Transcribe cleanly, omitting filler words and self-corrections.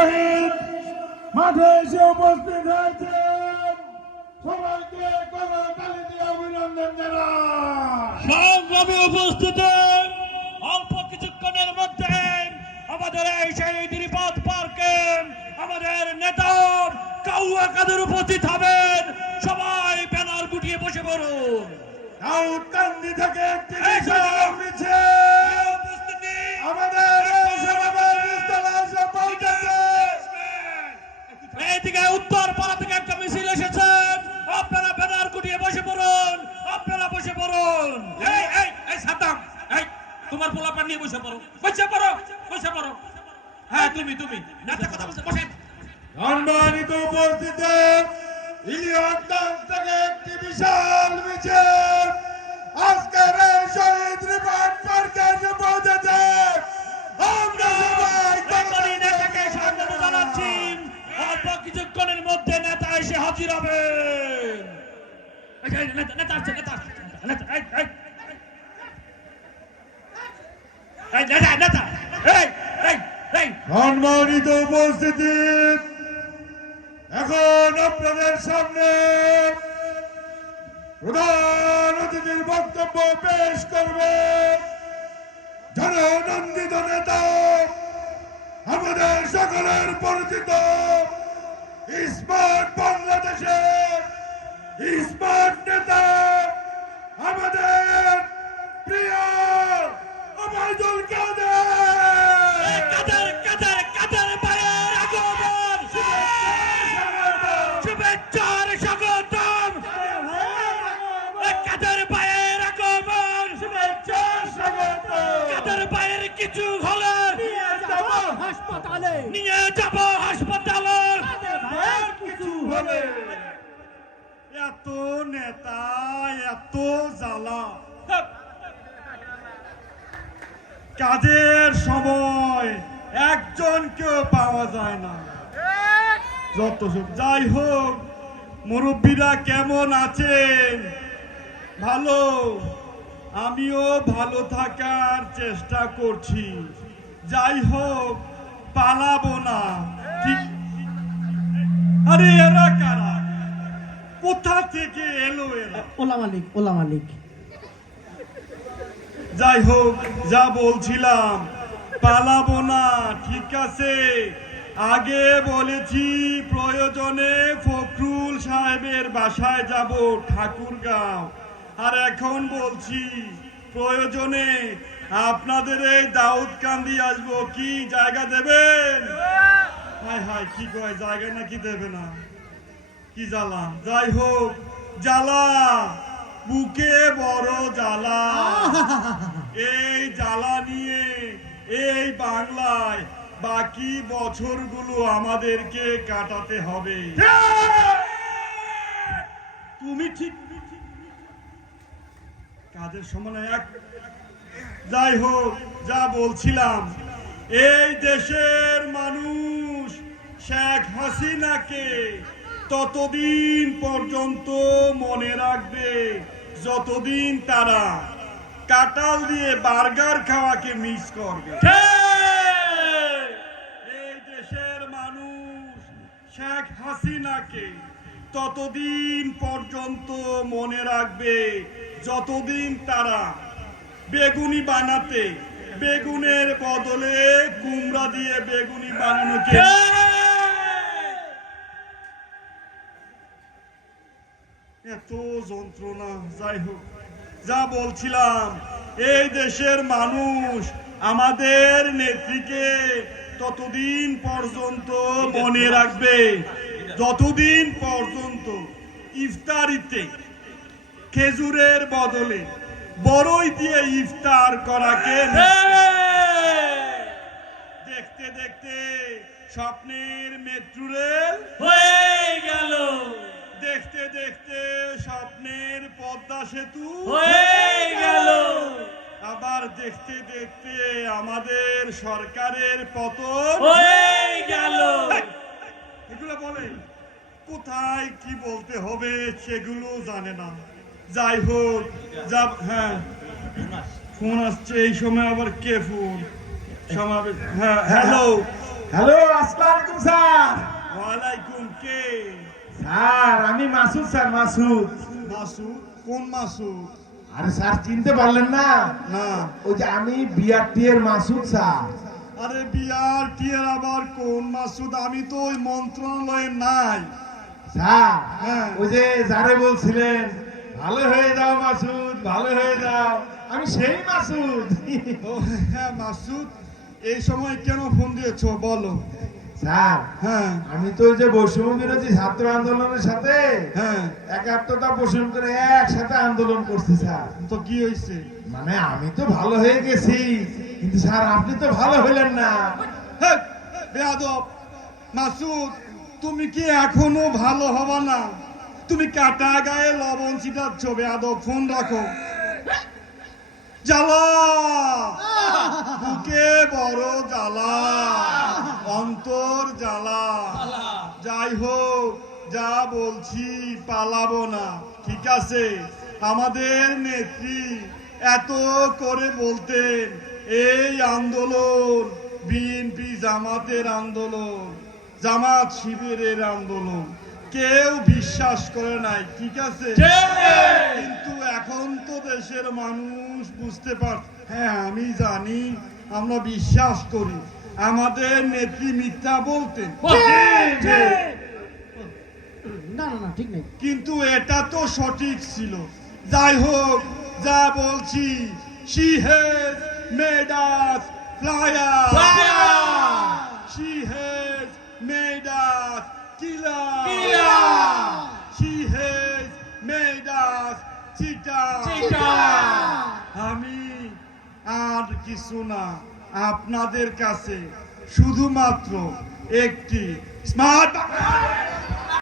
শহীদ মাঠে এসে উপস্থিত হয়েছেন, সবাইকে করতালি দিয়ে অভিনন্দন জানাই। সংগ্রামী উপস্থিতি, অল্প কিছুক্ষণের মধ্যে আমাদের এই শহীদ রিফাত পার্কে আমাদের নেতা কাউয়া কাদের উপস্থিত হবেন। সবাই ব্যানার গুটিয়ে বসে পড়ুন। দাউদকান্দি থেকে একটি বিশাল মিছিল উপস্থিতি আমাদের এই সমাবেশস্থলে এসে পৌঁছেছে। এইদিকে উত্তর পাড়া থেকে একটা মিছিল এসেছেন। আপনারা ব্যানার গুটিয়ে বসে পড়ুন, আপনারা বসে পড়ুন। এই এই এই সাদ্দাম, এই তোমার পোলাপান নিয়ে বসে পড়ো, বসে পড়ো, বসে পড়ো। হ্যাঁ তুমি তুমি নাচা কথা বলছে, বসেন। সম্মানিত উপস্থিতি, ইলিয়টগঞ্জ থেকে একটি বিশাল মিছিল আজকের এই শহীদ রিফাত পার্কে এসে পৌঁছেছে। আমরা সবাই এখনই নেতাকে স্বাগত জানাচ্ছি। অল্প কিছুক্ষণের মধ্যে নেতা এসে হাজির হবেন। এই, এই, নেতা আসছে, নেতা আসছে, নেতা, এই, এই। এই, নেতা, নেতা, এই, এই, এই। সম্মানিত উপস্থিতি, এখন আপনাদের সামনে প্রধান অতিথির বক্তব্য পেশ করবে জননন্দিত নেতা, আমাদের সকলের পরিচিত স্মার্ট বাংলাদেশের স্মার্ট নেতা, আমাদের প্রিয় ওবায়দুল কাদের। কাদের, কাদের, কাদের ভাইয়ের আগমন। শুভেচ্ছার স্বাগতম। কাদের ভাইয়ের আগমন। শুভেচ্ছার স্বাগত। কাদের ভাইয়ের কিছু হলে নিয়ে যাব হাসপাতালে, নিয়ে যাব হাসপাতালে। কিছু হলে এত নেতা, এত জ্বালা, কাজের সময় একজন কেউ পাওয়া যায় না। যত সব যাই হোক, মুরব্বীরা কেমন আছেন? ভালো, আমিও ভালো থাকার চেষ্টা করছি। যাই হোক, পালাবো না, ঠিক? আরে এরা কারা? কোথা থেকে এলো এরা? ওলা মালিক, ওলা মালিক। যাই হোক, যা বলছিলাম, পালাবো না, ঠিক আছে? আগে বলেছি প্রয়োজনে ফখরুল সাহেবের বাসায় যাব, ঠাকুরগাঁও। আর এখন বলছি প্রয়োজনে আপনাদের এই দাউদকান্দি আসবো। কি জায়গা দেবেন? হায় হায়, কি কয়, জায়গা নাকি দেবে না? কি জ্বালা! যাই হোক, জ্বালা বুকে বড় জ্বালা। এই জ্বালা নিয়ে এই বাংলায় বাকি বছরগুলো আমাদেরকে কাটাতে হবে। তুমি ঠিক কাজের সময় এক। যাই হোক, যা বলছিলাম, এই দেশের মানুষ শেখ হাসিনাকে ততদিন পর্যন্ত মনে রাখবে যতদিন তারা কাঁঠাল দিয়ে বার্গার খাওয়াকে মিস করবে। এই দেশের মানুষ শেখ হাসিনাকে ততদিন পর্যন্ত মনে রাখবে যতদিন তারা বেগুনি বানাতে বেগুনের বদলে কুমড়া দিয়ে বেগুনি বানানোকে। এত যন্ত্রণা। যাই হোক, যা বলছিলাম, এই দেশের মানুষ আমাদের নেত্রীকে ততদিন পর্যন্ত মনে রাখবে যতদিন পর্যন্ত ইফতারিতে খেজুরের বদলে বড়ই দিয়ে ইফতার করাকে দেখতে দেখতে স্বপ্নের মেট্রো রেল হয়ে গেল, দেখতে দেখতে স্বপ্নের পদ্মা সেতু হয়ে গেল, আবার দেখতে দেখতে আমাদের সরকারের পতন হয়ে গেল। এগুলো বলে কোথায় কি বলতে হবে সেগুলো জানে না। যাই হোক, যা, হ্যাঁ ফোন আসছে এই সময়, আবার কে ফোন? সমাবেশ, হ্যাঁ, হ্যালো হ্যালো, আসসালামু আলাইকুম ওয়ালাইকুম কে? স্যার আমি মাসুদ স্যার, মাসুদ। মাসুদ? কোন মাসুদ? আরে স্যার চিনতে পারলেন না? না। ওই যে আমি বিআরটিএর মাসুদ স্যার। আরে বিআরটি এর আবার কোন মাসুদ? আমি তো ওই মন্ত্রণালয়ে নাই। স্যার হ্যাঁ। ওই যে যারে বলছিলেন ভালো হয়ে যাও মাসুদ, ভালো হয়ে যাও, আমি সেই মাসুদ। ও হ্যাঁ মাসুদ, এই সময় কেন ফোন দিয়েছো বলো? স্যার হ্যাঁ আমি তো ওই যে বৈষম্য বিরোধী ছাত্র আন্দোলনের সাথে হ্যাঁ। একাত্মতা পোষণ করে একসাথে আন্দোলন করছি স্যার। তো কি হয়েছে? মানে আমি তো ভালো হয়ে গেছি, কিন্তু স্যার আপনি তো ভালো হইলেন না। হেই, বেয়াদব! মাসুদ, তুমি কি এখনো ভালো হবা না? তুমি কাটা গায়ে লবণ ছিটাচ্ছ। বেয়াদব, ফোন রাখো। জ্বালা, বুকে বড় জ্বালা, অন্তর জ্বালা। যাই হোক, যা বলছি পালাবো না, ঠিক আছে? আমাদের নেত্রী এত করে বলতেন এই আন্দোলন বিএনপি জামাতের আন্দোলন, জামাত শিবিরের আন্দোলন, কেউ বিশ্বাস করে নাই, ঠিক আছে? কিন্তু এখন তো দেশের মানুষ বুঝতে পার। হ্যাঁ আমি জানি, আমরা বিশ্বাস করি আমাদের নেত্রী মিথ্যা বলতেন, না না না ঠিক নেই। কিন্তু এটা তো সঠিক ছিল। যাই হোক, যা বলছি, she has made us flyers, she has made us killers, she has made us cheaters. আমি আর কিছু না, আপনাদের কাছে শুধুমাত্র একটি স্মার্ট